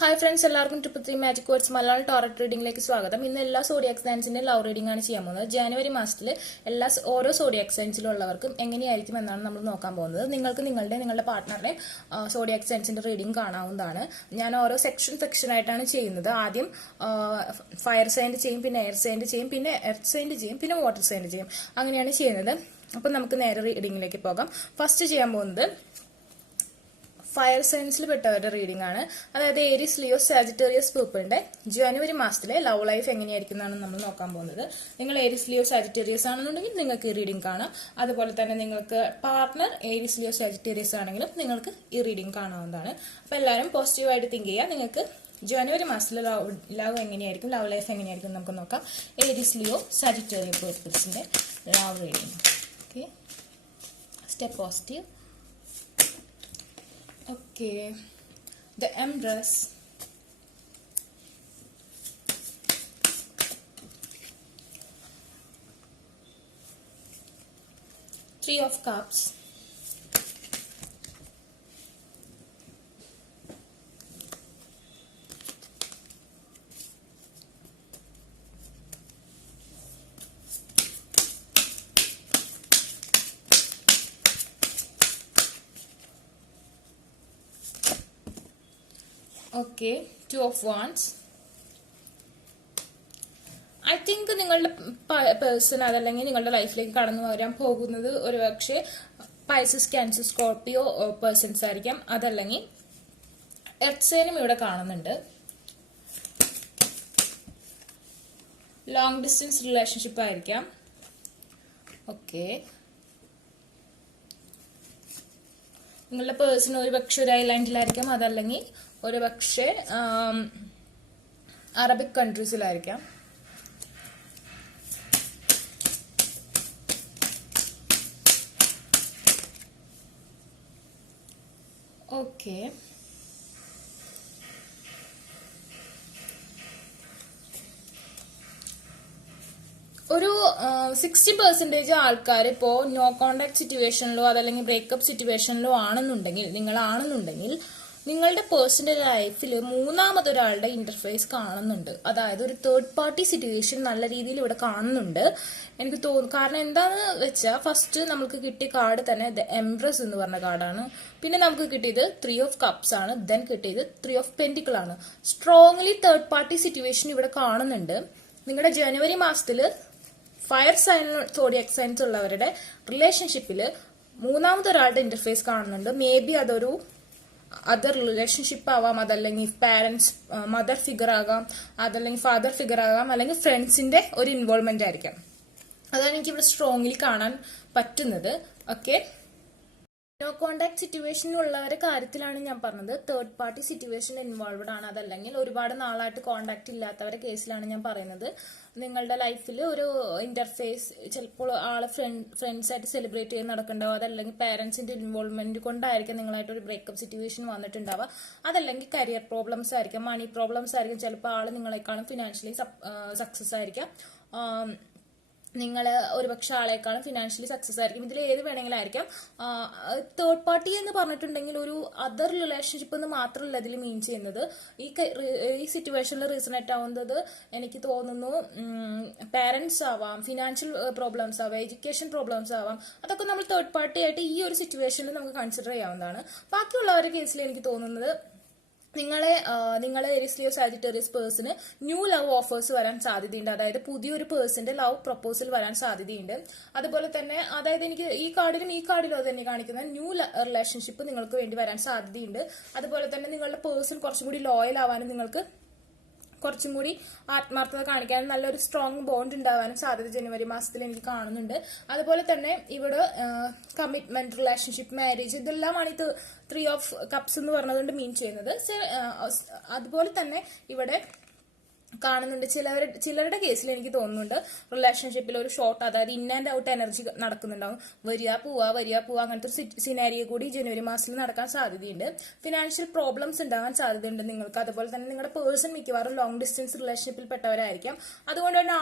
Hi friends, എല്ലാവർക്കും triple 3 magic words Malayalam ടാററ്റ് റീഡിംഗിലേക്ക് സ്വാഗതം. ഇന്ന് എല്ലാ സോഡിയാക് സയൻസിന്റെ ലവ് റീഡിംഗ് ആണ് ചെയ്യാൻ പോകുന്നത്. ജനുവരി മാസത്തിൽ ഓരോ സോഡിയാക് സയൻസിലുള്ളവർക്കും എങ്ങനെയായിരിക്കും എന്നാണ് നമ്മൾ നോക്കാൻ പോകുന്നത്. നിങ്ങൾക്ക് നിങ്ങളുടെ പാർട്ട്ണറുടെ സോഡിയാക് സയൻസിന്റെ റീഡിംഗ് കാണാവുന്നതാണ്. ഞാൻ ഓരോ സെക്ഷനായിട്ടാണ് ചെയ്യുന്നത്. ആദ്യം ഫയർ സൈൻഡ് ചെയ്യും, പിന്നെ എയർ സൈൻഡ് ചെയ്യും, പിന്നെ എർത്ത് സൈൻഡ് ചെയ്യും, പിന്നെ വാട്ടർ സൈൻഡ് ചെയ്യും. അങ്ങനെയാണ് ചെയ്യുന്നത്. അപ്പം നമുക്ക് നേരെ റീഡിംഗിലേക്ക് പോകാം. ഫസ്റ്റ് ചെയ്യാൻ പോകുന്നത് ഫയർ സയൻസിൽ പെട്ടവരുടെ റീഡിംഗ് ആണ്. അതായത് ഏരീസ്, ലിയോ, സാജിറ്റേറിയസ് പീപ്പിളിന്റെ ജനുവരി മാസത്തിലെ ലവ് ലൈഫ് എങ്ങനെയായിരിക്കും എന്നാണ് നമ്മൾ നോക്കാൻ പോകുന്നത്. നിങ്ങൾ ഏരീസ്, ലിയോ, സാജിറ്റേറിയസ് ആണെന്നുണ്ടെങ്കിൽ നിങ്ങൾക്ക് ഈ റീഡിംഗ് കാണാം. അതുപോലെ തന്നെ നിങ്ങൾക്ക് പാർട്ട്ണർ ഏരീസ്, ലിയോ, സാജിറ്റേറിയസ് ആണെങ്കിലും നിങ്ങൾക്ക് ഈ റീഡിംഗ് കാണാവുന്നതാണ്. അപ്പൊ എല്ലാവരും പോസിറ്റീവായിട്ട് തിങ്ക് ചെയ്യുക. നിങ്ങൾക്ക് ജനുവരി മാസത്തിലെ ലവ് എങ്ങനെയായിരിക്കും, ലവ് ലൈഫ് എങ്ങനെയായിരിക്കും നമുക്ക് നോക്കാം. ഏരീസ്, ലിയോ, സാജിറ്റേറിയസ് പീപ്പിൾസിന്റെ love reading. Okay, stay positive. Okay, the Empress, Three of Cups, okay, two of wands. I think നിങ്ങളുടെ പേഴ്സൺ അതല്ലെങ്കിൽ നിങ്ങളുടെ ലൈഫിലേക്ക് കടന്നു വരാൻ പോകുന്നത് ഒരുപക്ഷെ പൈസസ്, ക്യാൻസർ, സ്കോർപ്പിയോ പേഴ്സൺസ് ആയിരിക്കാം. അതല്ലെങ്കിൽ എർത്ത് സൈനും ഇവിടെ കാണുന്നുണ്ട്. ലോങ് ഡിസ്റ്റൻസ് റിലേഷൻഷിപ്പ് ആയിരിക്കാം. ഓക്കെ, നിങ്ങളുടെ പേഴ്സൺ ഒരുപക്ഷെ ഒരു ഐലാൻഡിലായിരിക്കാം, അതല്ലെങ്കിൽ ഒരു പക്ഷേ അറബിക് കൺട്രീസിലായിരിക്കാം. ഓക്കെ, ഒരു 60% ആൾക്കാർ ഇപ്പോ നോ കോണ്ടാക്ട് സിറ്റുവേഷനിലോ അതല്ലെങ്കിൽ ബ്രേക്കപ്പ് സിറ്റുവേഷനിലോ നിങ്ങളാണെന്നുണ്ടെങ്കിൽ നിങ്ങളുടെ പേഴ്സണൽ ലൈഫിൽ മൂന്നാമതൊരാളുടെ ഇന്റർഫേസ് കാണുന്നുണ്ട്. അതായത് ഒരു തേർഡ് പാർട്ടി സിറ്റുവേഷൻ നല്ല രീതിയിൽ ഇവിടെ കാണുന്നുണ്ട് എനിക്ക് തോന്നുന്നു. കാരണം എന്താന്ന് വെച്ചാൽ ഫസ്റ്റ് നമുക്ക് കിട്ടിയ കാർഡ് തന്നെ ദ എംപ്രസ് എന്ന് പറഞ്ഞ കാർഡാണ്. പിന്നെ നമുക്ക് കിട്ടിയത് 3 ഓഫ് കപ്സ് ആണ്. ദെൻ കിട്ടിയത് 3 ഓഫ് പെന്റിക്കിൾ ആണ്. സ്ട്രോങ്ലി തേർഡ് പാർട്ടി സിറ്റുവേഷൻ ഇവിടെ കാണുന്നുണ്ട്. നിങ്ങളുടെ ജനുവരി മാസത്തിൽ ഫയർ സൈൻ, സോഡിയാക് സൈൻസ് ഉള്ളവരുടെ റിലേഷൻഷിപ്പിൽ മൂന്നാമതൊരാളുടെ ഇന്റർഫേസ് കാണുന്നുണ്ട്. മേ ബി അതൊരു അതർ റിലേഷൻഷിപ്പ് ആവാം, അതല്ലെങ്കിൽ പാരന്റ്സ്, മദർ ഫിഗർ ആകാം, അതല്ലെങ്കിൽ ഫാദർ ഫിഗർ ആകാം, അല്ലെങ്കിൽ ഫ്രണ്ട്സിന്റെ ഒരു ഇൻവോൾവ്മെന്റ് ആയിരിക്കാം. അതാണ് എനിക്ക് ഇവിടെ സ്ട്രോങ്ലി കാണാൻ പറ്റുന്നത്. ഓക്കെ, നോ കോണ്ടാക്ട് സിറ്റുവേഷനിലുള്ളവരുടെ കാര്യത്തിലാണ് ഞാൻ പറഞ്ഞത്. തേർഡ് പാർട്ടി സിറ്റുവേഷൻ ഇൻവോൾവ്ഡ് ആണ്, അതല്ലെങ്കിൽ ഒരുപാട് നാളായിട്ട് കോണ്ടാക്ട് ഇല്ലാത്തവരുടെ കേസിലാണ് ഞാൻ പറയുന്നത്. നിങ്ങളുടെ ലൈഫിൽ ഒരു ഇന്റർഫേസ് ചിലപ്പോൾ ആള് ഫ്രണ്ട്സ് ആയിട്ട് സെലിബ്രേറ്റ് ചെയ്ത് നടക്കുന്നുണ്ടാവും, അതല്ലെങ്കിൽ പാരന്റ്സിന്റെ ഇൻവോൾവ്മെന്റ് കൊണ്ടായിരിക്കും നിങ്ങളായിട്ട് ഒരു ബ്രേക്കപ്പ് സിറ്റുവേഷൻ വന്നിട്ടുണ്ടാവുക. അതല്ലെങ്കിൽ കരിയർ പ്രോബ്ലംസ് ആയിരിക്കും, മണി പ്രോബ്ലംസ് ആയിരിക്കും. ചിലപ്പോൾ ആള് നിങ്ങളെക്കാളും ഫിനാൻഷ്യലി സക്സസ് ആയിരിക്കാം, നിങ്ങൾ ഒരുപക്ഷെ ആളെക്കാളും ഫിനാൻഷ്യലി സക്സസ് ആയിരിക്കും. ഇതിൽ ഏത് വേണമെങ്കിലും ആയിരിക്കാം. തേർഡ് പാർട്ടി എന്ന് പറഞ്ഞിട്ടുണ്ടെങ്കിൽ ഒരു അതർ റിലേഷൻഷിപ്പ് എന്ന് മാത്രമല്ല ഇതിൽ മീൻ ചെയ്യുന്നത്. ഈ സിറ്റുവേഷനിൽ റീസണേറ്റ് ആവുന്നത് എനിക്ക് തോന്നുന്നു പാരന്റ്സ് ആവാം, ഫിനാൻഷ്യൽ പ്രോബ്ലംസ് ആവാം, എഡ്യൂക്കേഷൻ പ്രോബ്ലംസ് ആവാം. അതൊക്കെ നമ്മൾ തേർഡ് പാർട്ടി ആയിട്ട് ഈ ഒരു സിറ്റുവേഷനിൽ നമുക്ക് കൺസിഡർ ചെയ്യാവുന്നതാണ്. ബാക്കിയുള്ളവരുടെ കേസിൽ എനിക്ക് തോന്നുന്നത് നിങ്ങളെ Aries, Leo, Sagittarius person new love offers വരാൻ സാധ്യതയുണ്ട്. അതായത് പുതിയൊരു പേഴ്സന്റെ ലവ് പ്രപ്പോസൽ വരാൻ സാധ്യതയുണ്ട്. അതുപോലെ തന്നെ അതായത് എനിക്ക് ഈ കാർഡിലും അത് തന്നെ കാണിക്കുന്ന ന്യൂ റിലേഷൻഷിപ്പ് നിങ്ങൾക്ക് വേണ്ടി വരാൻ സാധ്യതയുണ്ട്. അതുപോലെ തന്നെ നിങ്ങളുടെ പേഴ്സൺ കുറച്ചും കൂടി ലോയൽ ആവാനും നിങ്ങൾക്ക് കുറച്ചും കൂടി ആത്മാർത്ഥത കാണിക്കാനും നല്ലൊരു സ്ട്രോങ് ബോണ്ട് ഉണ്ടാവാനും സാധ്യത ജനുവരി മാസത്തിൽ എനിക്ക് കാണുന്നുണ്ട്. അതുപോലെ തന്നെ ഇവിടെ കമ്മിറ്റ്മെന്റ്, റിലേഷൻഷിപ്പ്, മാരേജ് ഇതെല്ലാമാണ് ഈ 3 ഓഫ് കപ്സ് എന്ന് പറഞ്ഞതുകൊണ്ട് മീൻ ചെയ്യുന്നത്. അതുപോലെ തന്നെ ഇവിടെ കാണുന്നുണ്ട് ചിലരുടെ കേസിൽ എനിക്ക് തോന്നുന്നുണ്ട് റിലേഷൻഷിപ്പിൽ ഒരു ഷോർട്ട്, അതായത് ഇൻ ആൻഡ് ഔട്ട് എനർജി നടക്കുന്നുണ്ടാവും. വരിക പോവാ അങ്ങനത്തെ ഒരു സിനാരിയോ കൂടി ജനുവരി മാസത്തിൽ നടക്കാൻ സാധ്യതയുണ്ട്. ഫിനാൻഷ്യൽ പ്രോബ്ലംസ് ഉണ്ടാകാൻ സാധ്യതയുണ്ട് നിങ്ങൾക്ക്. അതുപോലെ തന്നെ നിങ്ങളുടെ പേഴ്സൺ മിക്കവാറും ലോങ് ഡിസ്റ്റൻസ് റിലേഷൻഷിപ്പിൽ പെട്ടവരായിരിക്കാം. അതുകൊണ്ട് തന്നെ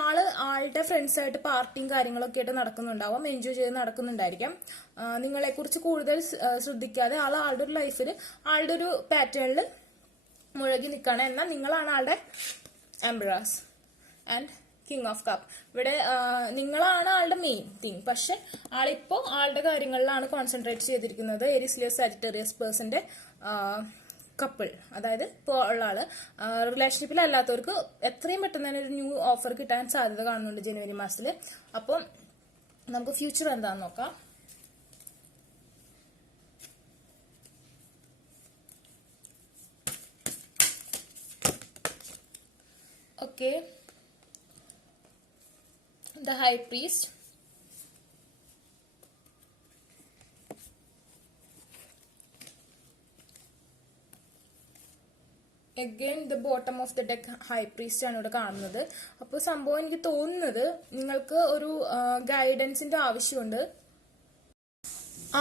ആളുടെ ഫ്രണ്ട്സ് ആയിട്ട് പാർട്ടിയും കാര്യങ്ങളൊക്കെ ആയിട്ട് നടക്കുന്നുണ്ടാവും, എൻജോയ് ചെയ്ത് നടക്കുന്നുണ്ടായിരിക്കാം. നിങ്ങളെ കുറിച്ച് കൂടുതൽ ശ്രദ്ധിക്കാതെ ആളുടെ ഒരു ലൈഫിൽ ആളുടെ ഒരു പാറ്റേണിൽ മുഴുകി നിൽക്കുകയാണ്. എന്നാൽ നിങ്ങളാണ് ആളുടെ എംബ്രാസ് ആൻഡ് കിങ് ഓഫ് കപ്പ്. ഇവിടെ നിങ്ങളാണ് ആളുടെ മെയിൻ തിങ്. പക്ഷെ ആളിപ്പോ ആളുടെ കാര്യങ്ങളിലാണ് കോൺസെൻട്രേറ്റ് ചെയ്തിരിക്കുന്നത്. ഏരീസ് ലിയോ സാജിറ്റേറിയസ് പേഴ്സന്റെ കപ്പിൾ, അതായത് ഇപ്പോൾ ഉള്ള ആള് റിലേഷൻഷിപ്പിൽ അല്ലാത്തവർക്ക് എത്രയും പെട്ടെന്ന് തന്നെ ഒരു ന്യൂ ഓഫർ കിട്ടാൻ സാധ്യത കാണുന്നുണ്ട് ജനുവരി മാസത്തിൽ. അപ്പം നമുക്ക് ഫ്യൂച്ചർ എന്താണെന്ന് നോക്കാം. Okay, the high priest, again the bottom of the deck high priest ആണ് ഇവിടെ കാണുന്നത്. അപ്പോൾ സംഭവം എനിക്ക് തോന്നുന്നത് നിങ്ങൾക്ക് ഒരു ഗൈഡൻസിന്റെ ആവശ്യമുണ്ട്.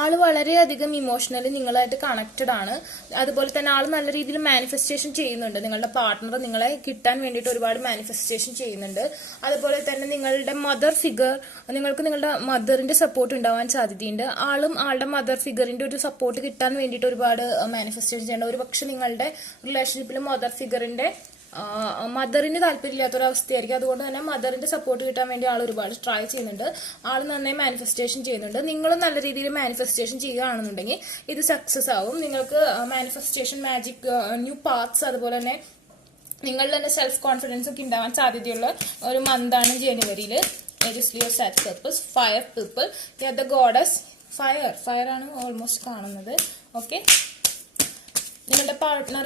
ആള് വളരെയധികം ഇമോഷണലി നിങ്ങളായിട്ട് കണക്റ്റഡ് ആണ്. അതുപോലെ തന്നെ ആള് നല്ല രീതിയിൽ മാനിഫെസ്റ്റേഷൻ ചെയ്യുന്നുണ്ട്. നിങ്ങളുടെ പാർട്ട്ണർ നിങ്ങളെ കിട്ടാൻ വേണ്ടിയിട്ട് ഒരുപാട് മാനിഫെസ്റ്റേഷൻ ചെയ്യുന്നുണ്ട്. അതുപോലെ തന്നെ നിങ്ങളുടെ മദർ ഫിഗർ, നിങ്ങൾക്ക് നിങ്ങളുടെ മദറിന്റെ സപ്പോർട്ട് ഉണ്ടാവാൻ സാധ്യതയുണ്ട്. ആളും ആളുടെ മദർ ഫിഗറിന്റെ ഒരു സപ്പോർട്ട് കിട്ടാൻ വേണ്ടിയിട്ട് ഒരുപാട് മാനിഫെസ്റ്റേഷൻ ചെയ്യേണ്ട. ഒരു പക്ഷെ നിങ്ങളുടെ റിലേഷൻഷിപ്പിൽ മദർ ഫിഗറിന്റെ മദറിന് താല്പര്യമില്ലാത്തൊരവസ്ഥയായിരിക്കും. അതുകൊണ്ട് തന്നെ മദറിന്റെ സപ്പോർട്ട് കിട്ടാൻ വേണ്ടി ആൾ ഒരുപാട് ട്രൈ ചെയ്യുന്നുണ്ട്. ആൾ നന്നായി മാനിഫെസ്റ്റേഷൻ ചെയ്യുന്നുണ്ട്. നിങ്ങളും നല്ല രീതിയിൽ മാനിഫെസ്റ്റേഷൻ ചെയ്യുകയാണെന്നുണ്ടെങ്കിൽ ഇത് സക്സസ് ആവും. നിങ്ങൾക്ക് മാനിഫെസ്റ്റേഷൻ മാജിക്, ന്യൂ പാർട്സ്, അതുപോലെ തന്നെ നിങ്ങളുടെ തന്നെ സെൽഫ് കോൺഫിഡൻസ് ഒക്കെ ഉണ്ടാവാൻ സാധ്യതയുള്ള ഒരു മന്താണ് ജനുവരിയിൽ. Aries Leo Sagittarius fire people, the goddess fire ആണ് ഓൾമോസ്റ്റ് കാണുന്നത്. ഓക്കെ, നിങ്ങളുടെ പാർട്ട്ണർ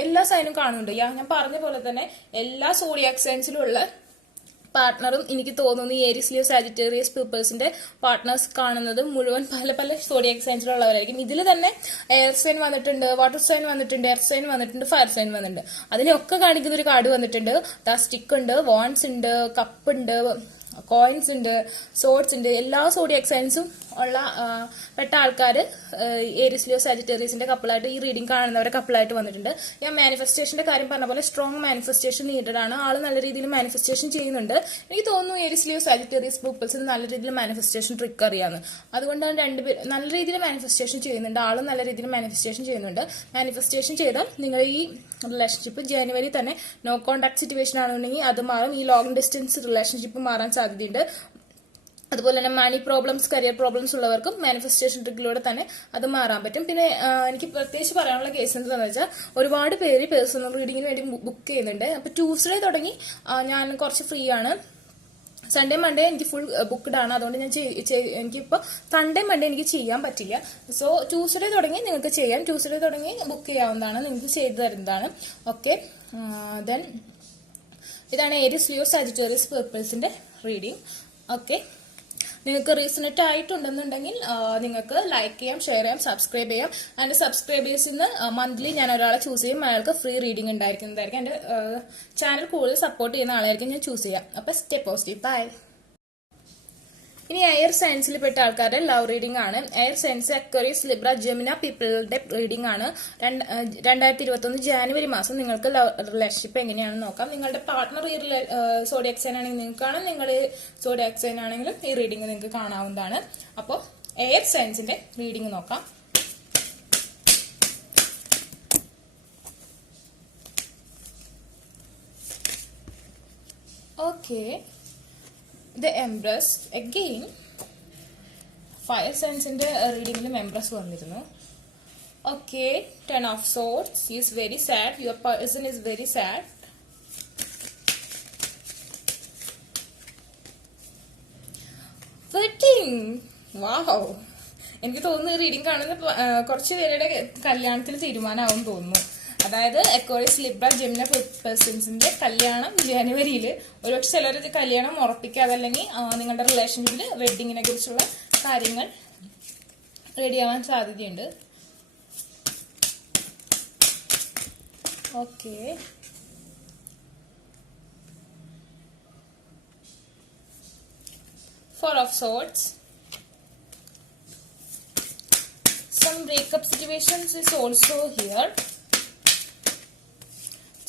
എല്ലാ സൈനും കാണുന്നുണ്ട്. ഞാൻ പറഞ്ഞ പോലെ തന്നെ എല്ലാ സോഡിയാക് സൈൻസിലുള്ള പാർട്ട്ണറും എനിക്ക് തോന്നുന്നു ഏരീസ് ലിയോ സാജിറ്റേറിയസ് പീപ്പിൾസിന്റെ പാർട്ട്നേഴ്സ് കാണുന്നത് മുഴുവൻ പല പല സോഡിയാക് സൈൻസിലുള്ളവരായിരിക്കും. ഇതിൽ തന്നെ എയർ സൈൻ വന്നിട്ടുണ്ട്, വാട്ടർ സൈൻ വന്നിട്ടുണ്ട്, എയർ സൈൻ വന്നിട്ടുണ്ട്, ഫയർ സൈൻ വന്നിട്ടുണ്ട്. അതിനൊക്കെ കാണിക്കുന്ന ഒരു കാർഡ് വന്നിട്ടുണ്ട്. സ്റ്റിക്ക് ഉണ്ട്, വാൺസ് ഉണ്ട്, കപ്പ് ഉണ്ട്, കോയിൻസ് ഉണ്ട്, സോഡ്സ് ഉണ്ട്. എല്ലാ സോഡിയാക് സൈൻസും ഉള്ള പെട്ട ആൾക്കാർ ഏരീസ് ലിയോ സാജിറ്റേറിയസിന്റെ കപ്പിളായിട്ട്, ഈ റീഡിംഗ് കാണുന്നവരെ കപ്പിളായിട്ട് വന്നിട്ടുണ്ട്. ഞാൻ മാനിഫെസ്റ്റേഷന്റെ കാര്യം പറഞ്ഞ പോലെ സ്ട്രോങ് മാനിഫെസ്റ്റേഷൻ നീഡഡ് ആണ്. ആൾ നല്ല രീതിയിൽ മാനിഫെസ്റ്റേഷൻ ചെയ്യുന്നുണ്ട്. എനിക്ക് തോന്നുന്നു ഏരീസ് ലിയോ സാജിറ്റേറിയസ് പീപ്പിൾസിന് നല്ല രീതിയിൽ മാനിഫെസ്റ്റേഷൻ ട്രിക്ക് അറിയാന്ന്. അതുകൊണ്ടാണ് രണ്ടുപേരും നല്ല രീതിയിൽ മാനിഫെസ്റ്റേഷൻ ചെയ്യുന്നുണ്ട്. ആളും നല്ല രീതിയിൽ മാനിഫെസ്റ്റേഷൻ ചെയ്യുന്നുണ്ട്. മാനിഫെസ്റ്റേഷൻ ചെയ്താൽ നിങ്ങൾ ഈ റിലേഷൻഷിപ്പ് ജനുവരി തന്നെ നോ കോണ്ടാക്ട് സിറ്റുവേഷൻ ആണെന്നുണ്ടെങ്കിൽ അത് മാറും. ഈ ലോങ് ഡിസ്റ്റൻസ് റിലേഷൻഷിപ്പ് മാറാൻ സാധ്യതയുണ്ട്. അതുപോലെ തന്നെ മണി പ്രോബ്ലംസ്, കരിയർ പ്രോബ്ലംസ് ഉള്ളവർക്കും മാനിഫെസ്റ്റേഷൻ ട്രിക്കിലൂടെ തന്നെ അത് മാറാൻ പറ്റും. പിന്നെ എനിക്ക് പ്രത്യേകിച്ച് പറയാനുള്ള കേസ് എന്താണെന്ന് വെച്ചാൽ ഒരുപാട് പേര് പേഴ്സണൽ റീഡിങ്ങിന് വേണ്ടി ബുക്ക് ചെയ്യുന്നുണ്ട്. അപ്പൊ ട്യൂസ്ഡേ തുടങ്ങി ഞാൻ കുറച്ച് ഫ്രീ ആണ്. സൺഡേ മൺഡേ എനിക്ക് ഫുൾ ബുക്ക്ഡ് ആണ്. അതുകൊണ്ട് ഞാൻ എനിക്കിപ്പോൾ സൺഡേ മൺഡേ എനിക്ക് ചെയ്യാൻ പറ്റില്ല. സോ ട്യൂസ്ഡേ തുടങ്ങി നിങ്ങൾക്ക് ചെയ്യാം. ട്യൂസ്ഡേ തുടങ്ങി ബുക്ക് ചെയ്യാവുന്നതാണ്, നിങ്ങൾക്ക് ചെയ്തു തരുന്നതാണ്. ഓക്കെ, ദെൻ ഇതാണ് ഏരീസ് ലിയോ സാജിറ്റേറിയസ് പീപ്പിൾസിന്റെ റീഡിംഗ്. ഓക്കെ, നിങ്ങൾക്ക് റീസണേറ്റ് ആയിട്ടുണ്ടെന്നുണ്ടെങ്കിൽ നിങ്ങൾക്ക് ലൈക്ക് ചെയ്യാം, ഷെയർ ചെയ്യാം, സബ്സ്ക്രൈബ് ചെയ്യാം. അതിന്റെ സബ്സ്ക്രൈബേഴ്സിൽ നിന്ന് മന്ത്ലി ഞാൻ ഒരാളെ ചൂസ് ചെയ്യും. അയാൾക്ക് ഫ്രീ റീഡിംഗ് ഉണ്ടായിരിക്കുന്നതായിരിക്കും. എന്റെ ചാനൽ കൂടുതൽ സപ്പോർട്ട് ചെയ്യുന്ന ആളായിരിക്കും ഞാൻ ചൂസ് ചെയ്യാം. അപ്പൊ സ്റ്റേ പോസിറ്റീവ്. ബൈ. ഇനി എയർ സയൻസിൽ പെട്ട ആൾക്കാരുടെ ലവ് റീഡിംഗ് ആണ്. Air signs Aquarius, Libra, Gemini പീപ്പിളുടെ റീഡിംഗ് ആണ്. 2021 ജാനുവരി മാസം നിങ്ങൾക്ക് റിലേഷൻഷിപ്പ് എങ്ങനെയാണെന്ന് നോക്കാം. നിങ്ങളുടെ പാർട്ട്ണർ ഈ സോഡിയാക് സൈൻ ആണെങ്കിൽ നിങ്ങൾക്ക് കാണാം, നിങ്ങൾ സോഡിയാക് സൈൻ ആണെങ്കിലും ഈ റീഡിംഗ് നിങ്ങൾക്ക് കാണാവുന്നതാണ്. അപ്പോൾ എയർ സയൻസിന്റെ റീഡിംഗ് നോക്കാം. Okay, the Empress. Again fire സയൻസിന്റെ റീഡിംഗിലും എംപ്രസ് വന്നിരുന്നു. Okay, 10 of swords. He is very sad. Your person is very sad. Wedding. Wow. എനിക്ക് തോന്നുന്നു റീഡിംഗ് കാണുന്ന കുറച്ച് പേരുടെ കല്യാണത്തിന് തീരുമാനമാവും തോന്നുന്നു. അതായത് അക്വേറിയസ്, ലിബ്ര, ജെമിന പേഴ്സൺസിന്റെ കല്യാണം ജനുവരിയിൽ. ഒരുപക്ഷെ ചിലർ കല്യാണം ഉറപ്പിക്കാതെ അല്ലെങ്കിൽ നിങ്ങളുടെ റിലേഷൻഷിപ്പിൽ വെഡിങ്ങിനെ കുറിച്ചുള്ള കാര്യങ്ങൾ റെഡിയാവാൻ സാധ്യതയുണ്ട്. Okay, Four of Swords. Some breakup situations is also here.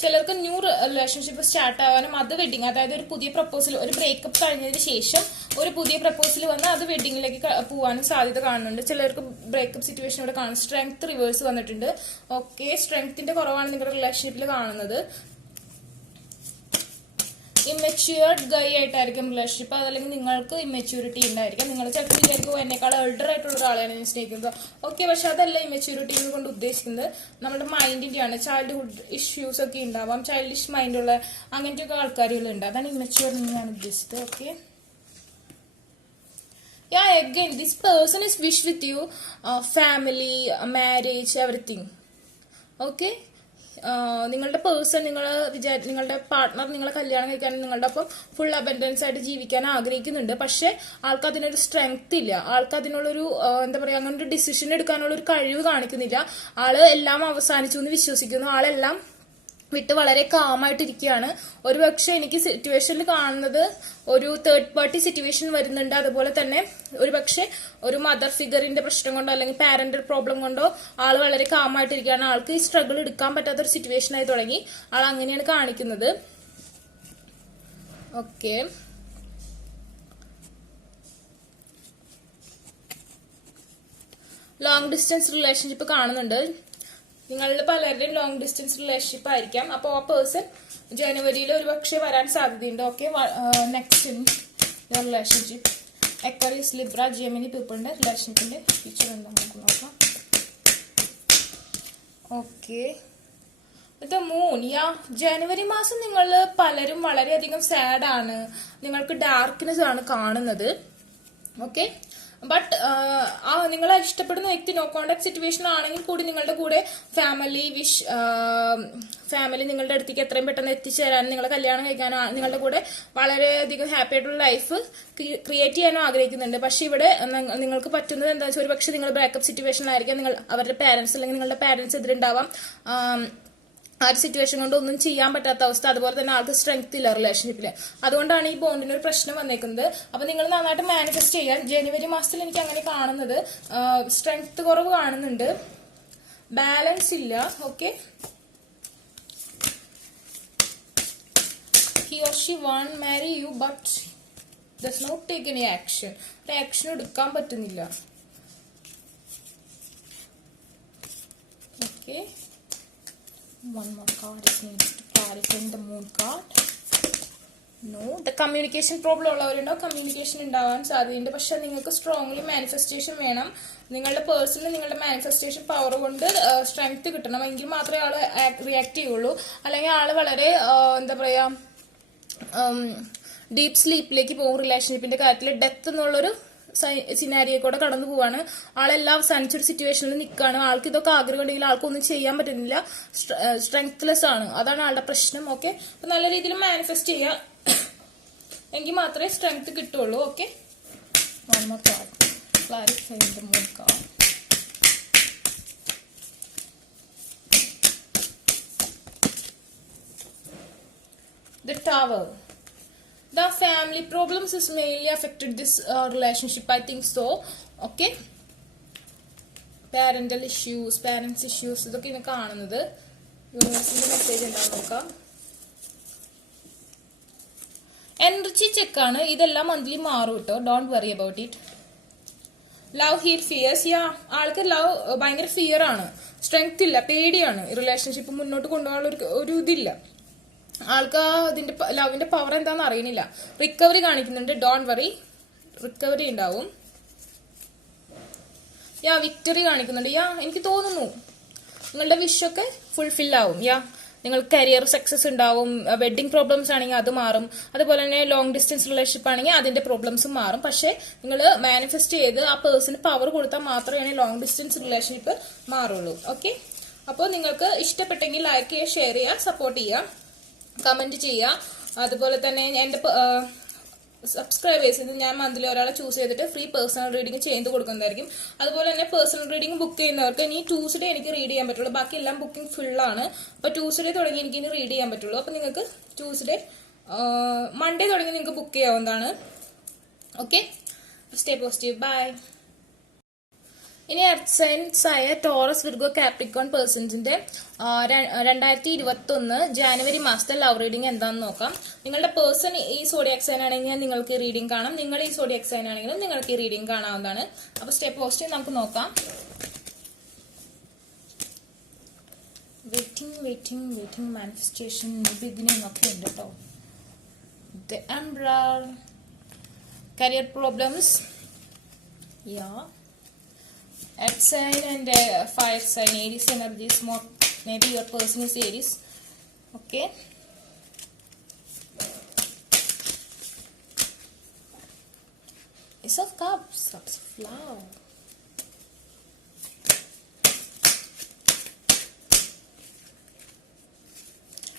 ചിലർക്ക് ന്യൂ റിലേഷൻഷിപ്പ് സ്റ്റാർട്ട് ആവാനും അത് വെഡിങ്, അതായത് ഒരു പുതിയ പ്രപ്പോസൽ, ഒരു ബ്രേക്കപ്പ് കഴിഞ്ഞതിന് ശേഷം ഒരു പുതിയ പ്രപ്പോസൽ വന്ന് അത് വെഡിങ്ങിലേക്ക് പോകാനും സാധ്യത കാണുന്നുണ്ട്. ചിലർക്ക് ബ്രേക്കപ്പ് സിറ്റുവേഷൻ ഇവിടെ കാണും. സ്ട്രെങ്ത് റിവേഴ്സ് വന്നിട്ടുണ്ട്. ഓക്കെ, സ്ട്രെങ്ത്തിന്റെ കുറവാണ് നിങ്ങളുടെ റിലേഷൻഷിപ്പിൽ കാണുന്നത്. ഇമ്മച്യൂർഡ് ഗൈ ആയിട്ടായിരിക്കും റിലേഷൻഷിപ്പ്, അതല്ലെങ്കിൽ നിങ്ങൾക്ക് ഇമ്മച്യൂരിറ്റി ഉണ്ടായിരിക്കും. നിങ്ങൾ ചിലപ്പോൾ വിചാരിക്കും എന്നെക്കാൾ എൽഡർ ആയിട്ടുള്ള ഒരാളെയാണ് ഞാൻ സ്നേഹിക്കുന്നത്. ഓക്കെ, പക്ഷെ അതല്ല ഇമ്മച്യൂരിറ്റി കൊണ്ട് ഉദ്ദേശിക്കുന്നത്. നമ്മുടെ മൈൻഡിന്റെയാണ്. ചൈൽഡ്ഹുഡ് ഇഷ്യൂസ് ഒക്കെ ഉണ്ടാവാം, ചൈൽഡിഷ് മൈൻഡുള്ള അങ്ങനത്തെയൊക്കെ ആൾക്കാരുകളുണ്ട്. അതാണ് ഇമ്മച്യൂർ ഞാൻ ഉദ്ദേശിച്ചത്. Okay, yeah, again this person is wish with you family, marriage, everything. Okay, നിങ്ങളുടെ പേഴ്സൺ നിങ്ങളുടെ പാർട്ട്ണർ നിങ്ങളെ കല്യാണം കഴിക്കാൻ നിങ്ങളുടെ ഒപ്പം ഫുൾ അബൻഡൻസ് ആയിട്ട് ജീവിക്കാൻ ആഗ്രഹിക്കുന്നുണ്ട്. പക്ഷെ ആൾക്ക് അതിനൊരു സ്ട്രെങ്ത് ഇല്ല. ആൾക്ക് അതിനുള്ളൊരു എന്താ പറയാ, അങ്ങനെ ഒരു ഡിസിഷൻ എടുക്കാനുള്ള ഒരു കഴിവ് കാണിക്കുന്നില്ല. ആള് എല്ലാം അവസാനിച്ചു എന്ന് വിശ്വസിക്കുന്നു. ആളെല്ലാം വിട്ട് വളരെ കാമായിട്ടിരിക്കുകയാണ്. ഒരുപക്ഷെ എനിക്ക് സിറ്റുവേഷനിൽ കാണുന്നത് ഒരു തേർഡ് പാർട്ടി സിറ്റുവേഷൻ വരുന്നുണ്ട്. അതുപോലെ തന്നെ ഒരുപക്ഷെ ഒരു മദർ ഫിഗറിന്റെ പ്രശ്നം കൊണ്ടോ അല്ലെങ്കിൽ പാരന്റൽ പ്രോബ്ലം കൊണ്ടോ ആൾ വളരെ കാമായിട്ടിരിക്കുകയാണ്. ആൾക്ക് ഈ സ്ട്രഗിൾ എടുക്കാൻ പറ്റാത്തൊരു സിറ്റുവേഷൻ ആയി തുടങ്ങി. ആൾ അങ്ങനെയാണ് കാണിക്കുന്നത്. ഓക്കെ, ലോങ് ഡിസ്റ്റൻസ് റിലേഷൻഷിപ്പ് കാണുന്നുണ്ട്. നിങ്ങളുടെ പലരുടെയും ലോങ് ഡിസ്റ്റൻസ് റിലേഷൻഷിപ്പ് ആയിരിക്കാം. അപ്പോൾ ആ പേഴ്സൺ ജനുവരിയിൽ ഒരു പക്ഷേ വരാൻ സാധ്യതയുണ്ട്. Okay, next relationship Aquarius, Libra, Gemini പീപ്പിളിന്റെ റിലേഷൻഷിപ്പിന്റെ ഫീച്ചർ എന്താണെന്ന് നമുക്ക് നോക്കാം. Okay, the moon. ജനുവരി മാസം നിങ്ങൾ പലരും വളരെയധികം സാഡ് ആണ്. നിങ്ങൾക്ക് ഡാർക്ക്നെസ് ആണ് കാണുന്നത്. ഓക്കെ, ബട്ട് നിങ്ങളെ ഇഷ്ടപ്പെടുന്ന വ്യക്തി നോ കോണ്ടാക്ട് സിറ്റുവേഷൻ ആണെങ്കിൽ കൂടി നിങ്ങളുടെ കൂടെ ഫാമിലി നിങ്ങളുടെ അടുത്തേക്ക് എത്രയും പെട്ടെന്ന് എത്തിച്ചേരാനും നിങ്ങളെ കല്യാണം കഴിക്കാനോ നിങ്ങളുടെ കൂടെ വളരെയധികം ഹാപ്പി ആയിട്ടുള്ള ലൈഫ് ക്രിയേറ്റ് ചെയ്യാനോ ആഗ്രഹിക്കുന്നുണ്ട്. പക്ഷെ ഇവിടെ നിങ്ങൾക്ക് പറ്റുന്നത് എന്താ വെച്ചാൽ, ഒരു പക്ഷെ നിങ്ങൾ ബ്രേക്കപ്പ് സിറ്റുവേഷനിലായിരിക്കാം. നിങ്ങൾ അവരുടെ പാരന്റ്സ് അല്ലെങ്കിൽ നിങ്ങളുടെ പാരന്റ്സ് എതിരുണ്ടാവാം. ആ ഒരു സിറ്റുവേഷൻ കൊണ്ട് ഒന്നും ചെയ്യാൻ പറ്റാത്ത അവസ്ഥ. അതുപോലെ തന്നെ ആൾക്ക് സ്ട്രെങ്ത് ഇല്ല റിലേഷൻഷിപ്പില്. അതുകൊണ്ടാണ് ഈ ബോണ്ടിന് ഒരു പ്രശ്നം വന്നേക്കുന്നത്. അപ്പൊ നിങ്ങൾ നന്നായിട്ട് മാനിഫെസ്റ്റ് ചെയ്യാൻ. ജനുവരി മാസത്തിൽ എനിക്ക് അങ്ങനെ കാണുന്നത് സ്ട്രെങ്ത് കുറവ് കാണുന്നുണ്ട്, ബാലൻസ് ഇല്ല. Okay, he or she want marry you but does not take any action. ഒരു ആക്ഷൻ എടുക്കാൻ പറ്റുന്നില്ല. Okay, one more card is needed to clarify the moon card. No, the communication problem ഉള്ളവരുണ്ടോ, communication ഉണ്ടാവാൻ സാധ്യതയുണ്ട്. പക്ഷെ നിങ്ങൾക്ക് strongly manifestation വേണം. നിങ്ങളുടെ പേഴ്സണൽ നിങ്ങളുടെ മാനിഫെസ്റ്റേഷൻ പവർ കൊണ്ട് സ്ട്രെങ്ത് കിട്ടണം. എങ്കിൽ മാത്രമേ ആള് റിയാക്ട് ചെയ്യുള്ളൂ. അല്ലെങ്കിൽ ആള് വളരെ എന്താ പറയാ ഡീപ് സ്ലീപ്പിലേക്ക് പോകും. റിലേഷൻഷിപ്പിന്റെ കാര്യത്തിൽ ഡെത്ത് എന്നുള്ളൊരു സിനാരിയെ കൂടെ കടന്നു പോവാണ്. ആളെല്ലാം അവസാനിച്ചൊരു സിറ്റുവേഷനിൽ നിൽക്കുകയാണ്. ആൾക്ക് ഇതൊക്കെ ആഗ്രഹം ഉണ്ടെങ്കിൽ ആൾക്കൊന്നും ചെയ്യാൻ പറ്റുന്നില്ല. സ്ട്രെങ്ത്ലെസ് ആണ്. അതാണ് ആളുടെ പ്രശ്നം. ഓക്കെ, അപ്പൊ നല്ല രീതിയിൽ മാനിഫെസ്റ്റ് ചെയ്യുക, എങ്കിൽ മാത്രമേ സ്ട്രെങ്ത് കിട്ടുള്ളൂ. Okay, one more card clarifying the moon card. The Tower. The family problems is mainly affected this relationship, I think so. Okay, parental issues, parents issues ഇതൊക്കെ ഇന്ന് കാണുന്നത്. യൂണിവേഴ്സിന്റെ മെസ്സേജ് ഉണ്ടാവും നോക്കാം. എനർജി ചെക്ക് ആണ്. ഇതെല്ലാം മന്ത്ലി മാറും കേട്ടോ. Don't worry about it. Love here fears. ആൾക്ക് ലവ് ഭയങ്കര ഫിയർ ആണ്, സ്ട്രെങ്ത് ഇല്ല, പേടിയാണ്. റിലേഷൻഷിപ്പ് മുന്നോട്ട് കൊണ്ടുപോകാനുള്ള ഒരു ഇതില്ല. ആൾക്ക് അതിന്റെ ലവിന്റെ പവർ എന്താന്ന് അറിയണില്ല. റിക്കവറി കാണിക്കുന്നുണ്ട്. ഡോണ്ട് വറി, റിക്കവറി ഉണ്ടാവും. വിക്ടറി കാണിക്കുന്നുണ്ട്. എനിക്ക് തോന്നുന്നു നിങ്ങളുടെ വിഷൊക്കെ ഫുൾഫിൽ ആവും. നിങ്ങൾ കരിയർ സക്സസ് ഉണ്ടാവും. വെഡിങ് പ്രോബ്ലംസ് ആണെങ്കിൽ അത് മാറും. അതുപോലെ തന്നെ ലോങ് ഡിസ്റ്റൻസ് റിലേഷൻഷിപ്പ് ആണെങ്കിൽ അതിന്റെ പ്രോബ്ലംസും മാറും. പക്ഷെ നിങ്ങൾ മാനിഫെസ്റ്റ് ചെയ്ത് ആ പേഴ്സണ് പവർ കൊടുത്താൽ മാത്രമേ ലോങ് ഡിസ്റ്റൻസ് റിലേഷൻഷിപ്പ് മാറുള്ളൂ. ഓക്കെ, അപ്പോൾ നിങ്ങൾക്ക് ഇഷ്ടപ്പെട്ടെങ്കിൽ ലൈക്ക് ചെയ്യുക, ഷെയർ ചെയ്യുക, സപ്പോർട്ട് ചെയ്യുക, കമന്റ് ചെയ്യുക. അതുപോലെ തന്നെ എന്റെ സബ്സ്ക്രൈബേഴ്സിന് ഞാൻ മന്ത്ലി ഒരാളെ ചൂസ് ചെയ്തിട്ട് ഫ്രീ പേഴ്സണൽ റീഡിംഗ് ചെയ്ത് കൊടുക്കുന്നതായിരിക്കും. അതുപോലെ തന്നെ പേഴ്സണൽ റീഡിംഗ് ബുക്ക് ചെയ്യുന്നവർക്ക് ഇനി ട്യൂസ്ഡേ എനിക്ക് റീഡ് ചെയ്യാൻ പറ്റുള്ളൂ. ബാക്കി എല്ലാം ബുക്കിംഗ് ഫുള്ളാണ്. അപ്പൊ ട്യൂസ്ഡേ തുടങ്ങി എനിക്ക് ഇനി റീഡ് ചെയ്യാൻ പറ്റുള്ളൂ. അപ്പൊ നിങ്ങൾക്ക് ട്യൂസ്ഡേ മൺഡേ തുടങ്ങി നിങ്ങൾക്ക് ബുക്ക് ചെയ്യാവുന്നതാണ്. Okay, stay positive. ബൈ. ഇനി എർത്ത് സൈൻസ് ആയ ടോറസ് വിർഗോ കാപ്രിക്കോൺ പേഴ്സൺസിന്റെ 2021 ജാനുവരി മാസത്തെ ലവ് റീഡിംഗ് എന്താണെന്ന് നോക്കാം. നിങ്ങളുടെ പേഴ്സൺ ഈ സോഡിയാക് സൈൻ ആണെങ്കിൽ നിങ്ങൾക്ക് റീഡിംഗ് കാണാം, നിങ്ങൾ ഈ സോഡിയാക് സൈൻ ആണെങ്കിലും നിങ്ങൾക്ക് ഈ റീഡിംഗ് കാണാവുന്നതാണ്. അപ്പൊ സ്റ്റെപ്പ് പോസിറ്റീവ് നമുക്ക് നോക്കാം. വെയിറ്റിംഗ് മാനിഫെസ്റ്റേഷൻ ബിഗിനിങ് ഒക്കെ ഉണ്ട് കേട്ടോ. The emperor, career problems, Earth sign and fire sign, Aries energies, more maybe your person is Aries. Okay. Ace of Cups, Cups of Love.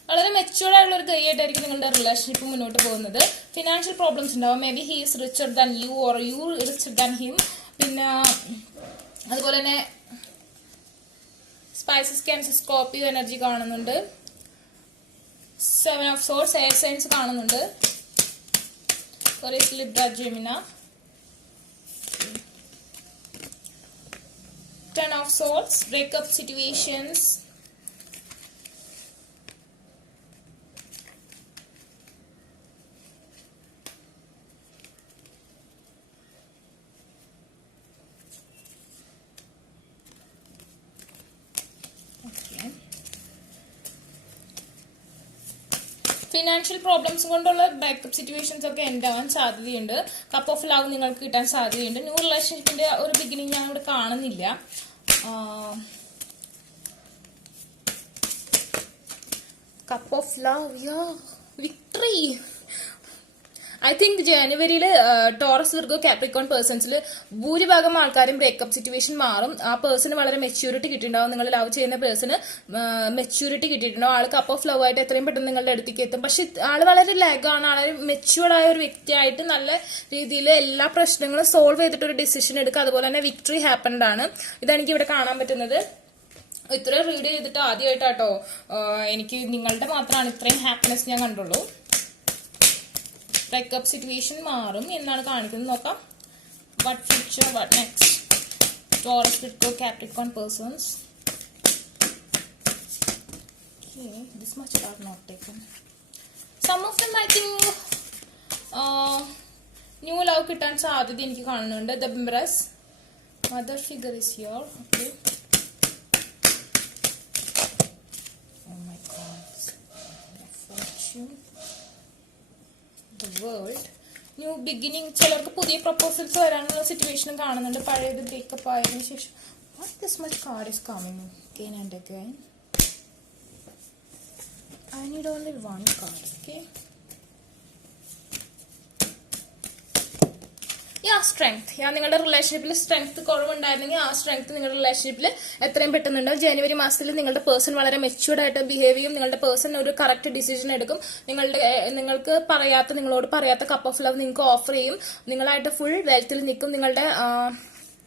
വളരെ മെച്ചുവേർഡ് ആയിട്ടുള്ള ഒരു ഗൈയായിട്ടായിരിക്കും നിങ്ങളുടെ റിലേഷൻഷിപ്പ് മുന്നോട്ട് പോകുന്നത്. ഫിനാൻഷ്യൽ പ്രോബ്ലംസ് ഉണ്ടാവും. May be he is richer than you or you richer than him. പിന്നെ അതുപോലെ തന്നെ സ്പൈസസ് ക്യാൻസർ സ്കോർപ്പിയോ എനർജി കാണുന്നുണ്ട്. 7 of Swords എയർ സൈൻസ് കാണുന്നുണ്ട്. Aquarius, Libra, Gemini. 10 of Swords breakup situations. Financial problems കൊണ്ടുള്ള breakup situations ഒക്കെ end ആവാൻ സാധ്യതയുണ്ട്. Cup of love നിങ്ങൾക്ക് കിട്ടാൻ സാധ്യതയുണ്ട്. ന്യൂ റിലേഷൻഷിപ്പിന്റെ ഒരു ബിഗിനിങ് ഞാൻ ഇവിടെ കാണുന്നില്ല. Cup of love, victory. I think ജനുവരിയിൽ ടോറസ് വിർഗോ കാപ്രിക്കോൺ പേഴ്സൺസിൽ ഭൂരിഭാഗം ആൾക്കാരും ബ്രേക്കപ്പ് സിറ്റുവേഷൻ മാറും. ആ പേഴ്സണ് വളരെ മെച്യൂരിറ്റി കിട്ടിയിട്ടുണ്ടാവും. നിങ്ങൾ ലവ് ചെയ്യുന്ന പേഴ്സണ് മെച്യൂരിറ്റി കിട്ടിയിട്ടുണ്ടാവും. ആൾ കപ്പ് ഓഫ് ലവ് ആയിട്ട് എത്രയും പെട്ടെന്ന് നിങ്ങളുടെ അടുത്തേക്ക് എത്തും. പക്ഷെ ആൾ വളരെ ലാഗാണ്. വളരെ മെച്യൂർഡ് ആയ ഒരു വ്യക്തിയായിട്ട് നല്ല രീതിയിൽ എല്ലാ പ്രശ്നങ്ങളും സോൾവ് ചെയ്തിട്ട് ഒരു ഡിസിഷൻ എടുക്കുക. അതുപോലെ തന്നെ വിക്ടറി ഹാപ്പൻഡ് ആണ്. ഇതാണ് എനിക്ക് ഇവിടെ കാണാൻ പറ്റുന്നത്. ഇത്രയും റീഡ് ചെയ്തിട്ട് ആദ്യമായിട്ടാട്ടോ എനിക്ക് നിങ്ങളുടെ മാത്രമാണ് ഇത്രയും ഹാപ്പിനെസ് ഞാൻ കണ്ടുള്ളൂ. ബ്രേക്കപ്പ് സിറ്റുവേഷൻ മാറും എന്നാണ് കാണിക്കുന്നത്. നോക്കാം. What future, what next, Taurus Virgo Capricorn persons. This much are not taken. Some of them I think new love കിട്ടാൻ സാധ്യത എനിക്ക് കാണുന്നുണ്ട്. The Empress, mother figure is here. Okay. Oh my God. Fortune. The World. New beginning. ചിലർക്ക് പുതിയ proposals വരാനുള്ള സിറ്റുവേഷനും കാണുന്നുണ്ട്. പഴയത് breakup ആയതിനു ശേഷം. What this much card is coming again and again? I need only one card. Okay. Strength. നിങ്ങളുടെ റിലേഷൻഷിപ്പിൽ strength കുറവുണ്ടായിരുന്നെങ്കിൽ ആ സ്ട്രെങ്ത് നിങ്ങളുടെ റിലേഷൻഷിപ്പിൽ എത്രയും പെട്ടെന്നുണ്ടാവും. ജനുവരി മാസത്തിൽ നിങ്ങളുടെ പേഴ്സൺ വളരെ മെച്യൂർഡ് ആയിട്ട് ബിഹേവ് ചെയ്യും. നിങ്ങളുടെ പേഴ്സൺ ഒരു കറക്റ്റ് ഡിസിഷൻ എടുക്കും. നിങ്ങളോട് പറയാത്ത കപ്പ് ഓഫ് ലവ് നിങ്ങൾക്ക് ഓഫർ ചെയ്യും. നിങ്ങളായിട്ട് ഫുൾ വെൽത്തിൽ നിൽക്കും. നിങ്ങളുടെ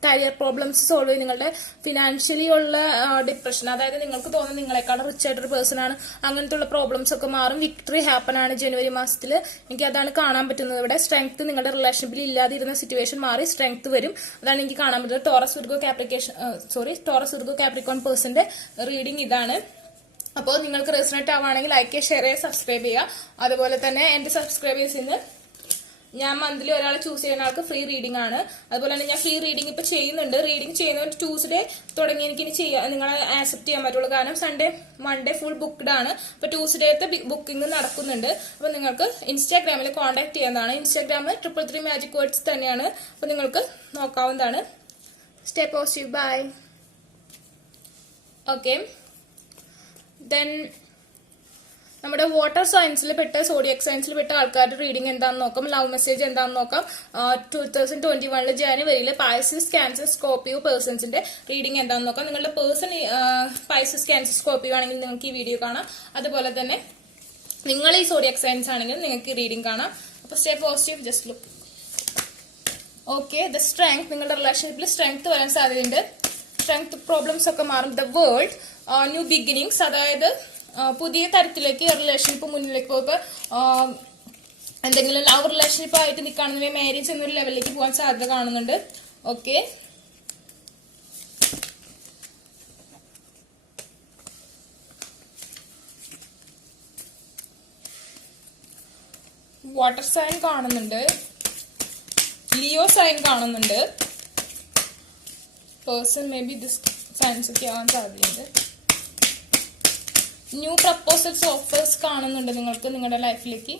കരിയർ പ്രോബ്ലംസ് സോൾവ് ചെയ്യും. നിങ്ങളുടെ ഫിനാൻഷ്യലി ഉള്ള ഡിപ്രഷൻ, അതായത് നിങ്ങൾക്ക് തോന്നുന്നത് നിങ്ങളെക്കാളും റിച്ച് ആയിട്ടൊരു പേഴ്സൺ ആണ്, അങ്ങനത്തെ ഉള്ള പ്രോബ്ലംസ് ഒക്കെ മാറും. വിക്ടറി ഹാപ്പൻ ആണ് ജനുവരി മാസത്തിൽ. എനിക്ക് അതാണ് കാണാൻ പറ്റുന്നത് ഇവിടെ. സ്ട്രെങ്ത് നിങ്ങളുടെ റിലേഷൻഷിപ്പിൽ ഇല്ലാതിരുന്ന സിറ്റുവേഷൻ മാറി സ്ട്രെങ്ത് വരും. അതാണ് എനിക്ക് കാണാൻ പറ്റുന്നത്. ടോറസ് വിർഗോ കാപ്രിക്കോൺ പേഴ്സന്റെ റീഡിംഗ് ഇതാണ്. അപ്പോൾ നിങ്ങൾക്ക് റെസണേറ്റ് ആവുകയാണെങ്കിൽ ലൈക്ക് ചെയ്യുക, ഷെയർ ചെയ്യുക, സബ്സ്ക്രൈബ് ചെയ്യുക. അതുപോലെ തന്നെ എന്റെ സബ്സ്ക്രൈബേഴ്സിന് ഞാൻ മന്ത്ലി ഒരാളെ ചൂസ് ചെയ്യുന്ന ആൾക്ക് ഫ്രീ റീഡിംഗ് ആണ്. അതുപോലെ തന്നെ ഞാൻ ഫ്രീ റീഡിംഗ് ഇപ്പൊ ചെയ്യുന്നുണ്ട്. റീഡിംഗ് ചെയ്യുന്നവർ ട്യൂസ്ഡേ തുടങ്ങി എനിക്ക് നിങ്ങളെ ആക്സെപ്റ്റ് ചെയ്യാൻ പറ്റുള്ളൂ. കാരണം മൺഡേ ഫുൾ ബുക്ക്ഡ് ആണ്. അപ്പൊ ട്യൂസ്ഡേത്തെ ബുക്കിംഗ് നടക്കുന്നുണ്ട്. അപ്പൊ നിങ്ങൾക്ക് ഇൻസ്റ്റാഗ്രാമിൽ കോൺടാക്ട് ചെയ്യാവുന്നതാണ്. ഇൻസ്റ്റാഗ്രാമിൽ 333 മാജിക് വേർഡ്സ് തന്നെയാണ്. അപ്പൊ നിങ്ങൾക്ക് നോക്കാവുന്നതാണ്. Stay positive. Bye. Okay. Then നമ്മുടെ വാട്ടർ സയൻസിൽ പെട്ട സോഡിയക് സയൻസിൽ പെട്ട ആൾക്കാരുടെ റീഡിംഗ് എന്താണെന്ന് നോക്കാം. ലവ് മെസ്സേജ് എന്താണെന്ന് നോക്കാം. 2021 ജനുവരിയിൽ പൈസസ്, ക്യാൻസർ, സ്കോർപ്പിയോ പേഴ്സൺസിന്റെ റീഡിംഗ് എന്താണെന്ന് നോക്കാം. നിങ്ങളുടെ പേഴ്സൺ പൈസസ്, ക്യാൻസർ, സ്കോർപ്പിയോ ആണെങ്കിൽ നിങ്ങൾക്ക് ഈ വീഡിയോ കാണാം. അതുപോലെ തന്നെ നിങ്ങൾ ഈ സോഡിയക് സയൻസ് ആണെങ്കിൽ നിങ്ങൾക്ക് ഈ റീഡിംഗ് കാണാം. അപ്പൊ stay positive. Just look. Okay. The strength. നിങ്ങളുടെ റിലേഷൻഷിപ്പിൽ സ്ട്രെങ്ത് വരാൻ സാധ്യതയുണ്ട്. സ്ട്രെങ്ത് പ്രോബ്ലംസ് ഒക്കെ മാറും. The world. ന്യൂ ബിഗിനിങ്സ്, അതായത് പുതിയ തരത്തിലേക്ക് റിലേഷൻഷിപ്പ് മുന്നിലേക്ക് പോകുമ്പോൾ എന്തെങ്കിലും ലവ് റിലേഷൻഷിപ്പ് ആയിട്ട് നിൽക്കുകയാണെന്നുണ്ടെങ്കിൽ മാരേജ് എന്നൊരു ലെവലിലേക്ക് പോകാൻ സാധ്യത കാണുന്നുണ്ട്. ഓക്കെ. വാട്ടർ സൈൻ കാണുന്നുണ്ട്, ലിയോ സൈൻ കാണുന്നുണ്ട്. Person may be this signs ഒക്കെ ആവാൻ സാധ്യതയുണ്ട്. ന്യൂ പ്രപ്പോസൽസ് ഓഫേഴ്സ് കാണുന്നുണ്ട് നിങ്ങൾക്ക് നിങ്ങളുടെ ലൈഫിലേക്ക്.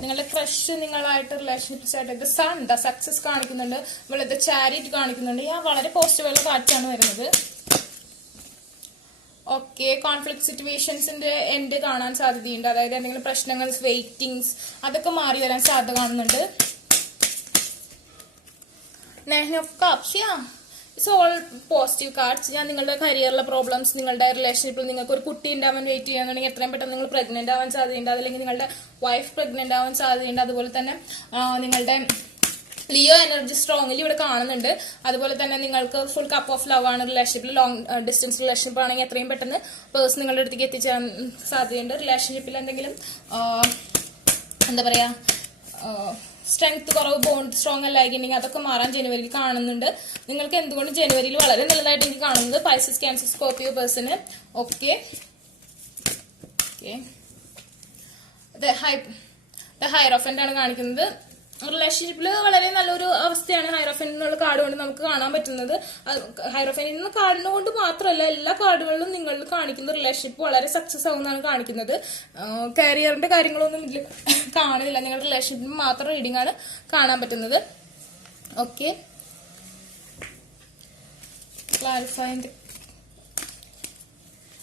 നിങ്ങളുടെ ക്രഷ് നിങ്ങളായിട്ട് റിലേഷൻഷിപ്സ് ആയിട്ട് സൺ ദ സക്സസ് കാണിക്കുന്നുണ്ട്, ഇവിടെ ചാരിറ്റി കാണിക്കുന്നുണ്ട്. വളരെ പോസിറ്റീവായുള്ള കാഴ്ചയാണ് വരുന്നത്. ഓക്കെ, കോൺഫ്ലിക്ട് സിറ്റുവേഷൻസിന്റെ എൻഡ് കാണാൻ സാധ്യതയുണ്ട്. അതായത് എന്തെങ്കിലും പ്രശ്നങ്ങൾ, വെയിറ്റിംഗ്സ് അതൊക്കെ മാറി വരാൻ സാധ്യത കാണുന്നുണ്ട്. Nine of cups, it's all positive cards. ഞാൻ നിങ്ങളുടെ കരിയറിലെ പ്രോബ്ലംസ്, നിങ്ങളുടെ റിലേഷൻഷിപ്പിൽ നിങ്ങൾക്ക് ഒരു കുട്ടി ഉണ്ടാവാൻ വെയിറ്റ് ചെയ്യാന്നുണ്ടെങ്കിൽ എത്രയും പെട്ടെന്ന് നിങ്ങൾ പ്രഗ്നന്റ് ആവാൻ സാധ്യതയുണ്ട്. അതല്ലെങ്കിൽ നിങ്ങളുടെ വൈഫ് പ്രഗ്നന്റ് ആവാൻ സാധ്യതയുണ്ട്. അതുപോലെ തന്നെ നിങ്ങളുടെ ലിയോ എനർജി സ്ട്രോങ്ലി ഇവിടെ കാണുന്നുണ്ട്. അതുപോലെ തന്നെ നിങ്ങൾക്ക് ഫുൾ കപ്പ് ഓഫ് ലവ് ആണ് റിലേഷൻഷിപ്പിൽ. ലോങ് ഡിസ്റ്റൻസ് റിലേഷൻഷിപ്പ് ആണെങ്കിൽ എത്രയും പെട്ടെന്ന് പേഴ്സൺ നിങ്ങളുടെ അടുത്തേക്ക് എത്തിച്ചേരാൻ സാധ്യതയുണ്ട്. റിലേഷൻഷിപ്പിൽ എന്തെങ്കിലും എന്താ പറയാ സ്ട്രെങ്ത് കുറവ്, ബോണ്ട് സ്ട്രോങ് അല്ലായിട്ടുണ്ടെങ്കിൽ അതൊക്കെ മാറാൻ ജനുവരിയിൽ കാണുന്നുണ്ട്. നിങ്ങൾക്ക് എന്തുകൊണ്ട് ജനുവരിയിൽ വളരെ നല്ലതായിട്ട് എനിക്ക് കാണുന്നത് Pisces, Cancer, Scorpio person. Okay, hierophant ആണ് കാണിക്കുന്നത്. റിലേഷൻഷിപ്പിൽ വളരെ നല്ലൊരു അവസ്ഥയാണ് ഹൈറോഫന്റിനുള്ള കാർഡ് കൊണ്ട് നമുക്ക് കാണാൻ പറ്റുന്നത്. ഹൈറോഫന്റിന് കാർഡിനെ കൊണ്ട് മാത്രമല്ല, എല്ലാ കാർഡുകളിലും നിങ്ങൾ കാണിക്കുന്ന റിലേഷൻഷിപ്പ് വളരെ സക്സസ് ആവുന്നതാണ് കാണിക്കുന്നത്. കരിയറിന്റെ കാര്യങ്ങളൊന്നും ഇതിൽ കാണുന്നില്ല. നിങ്ങളുടെ റിലേഷൻഷിപ്പിന് മാത്രം റീഡിംഗ് ആണ് കാണാൻ പറ്റുന്നത്. Okay, clarifying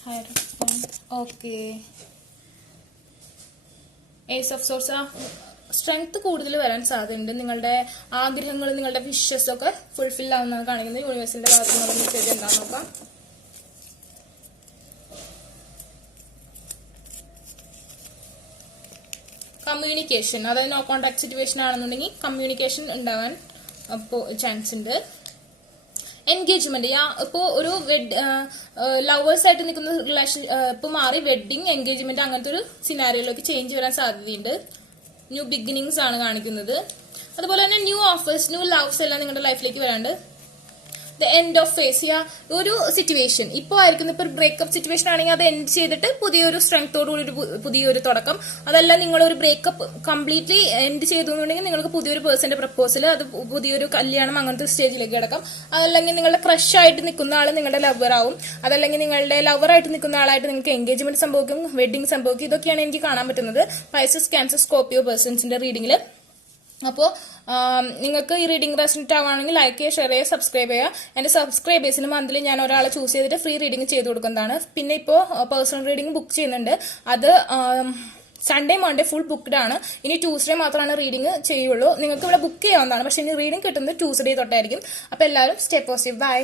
hierophant. Okay, ace of swords, strength കൂടുതൽ വരാൻ സാധ്യതയുണ്ട്. നിങ്ങളുടെ ആഗ്രഹങ്ങൾ, നിങ്ങളുടെ വിഷസ് ഒക്കെ ഫുൾഫിൽ ആവുന്നതാണ് കാണിക്കുന്നത്. യൂണിവേഴ്സിന്റെ ഭാഗത്തു നിന്നുള്ള മെസ്സേജ് എന്താണെന്ന് നോക്കാം. കമ്മ്യൂണിക്കേഷൻ, അതായത് നോ കോൺടാക്ട് സിറ്റുവേഷൻ ആണെന്നുണ്ടെങ്കിൽ കമ്മ്യൂണിക്കേഷൻ ഉണ്ടാവാൻ ചാൻസ് ഉണ്ട്. എൻഗേജ്മെന്റ്, ഇപ്പോൾ ഒരു ലവേഴ്സ് ആയിട്ട് നിൽക്കുന്ന റിലേഷൻ ഇപ്പൊ മാറി വെഡിങ്, എൻഗേജ്മെന്റ് അങ്ങനത്തെ ഒരു സിനാരിയോയിലേക്ക് ചേഞ്ച് വരാൻ സാധ്യതയുണ്ട്. ന്യൂ ബിഗിനിങ്സ് ആണ് കാണിക്കുന്നത്. അതുപോലെ തന്നെ ന്യൂ ഓഫേഴ്സ്, ന്യൂ ലവ്സ് എല്ലാം നിങ്ങളുടെ ലൈഫിലേക്ക് വരാണ്ട്. ദ എൻഡ് ഓഫ് ഫേസ്, ഒരു സിറ്റുവേഷൻ ഇപ്പോൾ ആയിരിക്കും. ഇപ്പൊ ഒരു ബ്രേക്കപ്പ് സിറ്റുവേഷൻ ആണെങ്കിൽ അത് എൻഡ് ചെയ്തിട്ട് പുതിയൊരു സ്ട്രെങ്തോടുകൂടി ഒരു പുതിയൊരു തുടക്കം. അതല്ല, നിങ്ങളൊരു ബ്രേക്കപ്പ് കംപ്ലീറ്റ്ലി എൻഡ് ചെയ്തുകൊണ്ടെങ്കിൽ നിങ്ങൾക്ക് പുതിയൊരു പേഴ്സന്റെ പ്രപ്പോസൽ, അത് പുതിയൊരു കല്യാണം, അങ്ങനത്തെ സ്റ്റേജിലേക്ക് കിടക്കാം. അതല്ലെങ്കിൽ നിങ്ങളുടെ ക്രഷ് ആയിട്ട് നിൽക്കുന്ന ആൾ നിങ്ങളുടെ ലവർ ആവും. അതല്ലെങ്കിൽ നിങ്ങളുടെ ലവറായിട്ട് നിൽക്കുന്ന ആളായിട്ട് നിങ്ങൾക്ക് എൻഗേജ്മെന്റ് സംഭവിക്കും, വെഡിങ് സംഭവിക്കും. ഇതൊക്കെയാണ് എനിക്ക് കാണാൻ പറ്റുന്നത് പൈസസ്, ക്യാൻസർ, സ്കോർപ്പിയോ പേഴ്സൺസിന്റെ റീഡിംഗിൽ. അപ്പോൾ നിങ്ങൾക്ക് ഈ റീഡിംഗ് റെസണേറ്റ് ആവുകയാണെങ്കിൽ ലൈക്ക് ചെയ്യുക, ഷെയർ ചെയ്യുക, സബ്സ്ക്രൈബ് ചെയ്യുക. എന്റെ സബ്സ്ക്രൈബേഴ്സിന് മന്ത്ലി ഞാൻ ഒരാളെ ചൂസ് ചെയ്തിട്ട് ഫ്രീ റീഡിംഗ് ചെയ്ത് കൊടുക്കുന്നതാണ്. പിന്നെ ഇപ്പോൾ പേഴ്സണൽ റീഡിംഗ് ബുക്ക് ചെയ്യുന്നുണ്ട്. അത് സൺഡേ, മൺഡേ ഫുൾ ബുക്ക്ഡ് ആണ്. ഇനി ട്യൂസ്ഡേ മാത്രമാണ് റീഡിംഗ് ചെയ്യുള്ളൂ. നിങ്ങൾക്ക് ഇവിടെ ബുക്ക് ചെയ്യാവുന്നതാണ്. പക്ഷെ ഇനി റീഡിംഗ് കിട്ടുന്നത് ട്യൂസ്ഡേ തൊട്ടായിരിക്കും. അപ്പോൾ എല്ലാവരും സ്റ്റേ പോസിറ്റീവ്. ബൈ.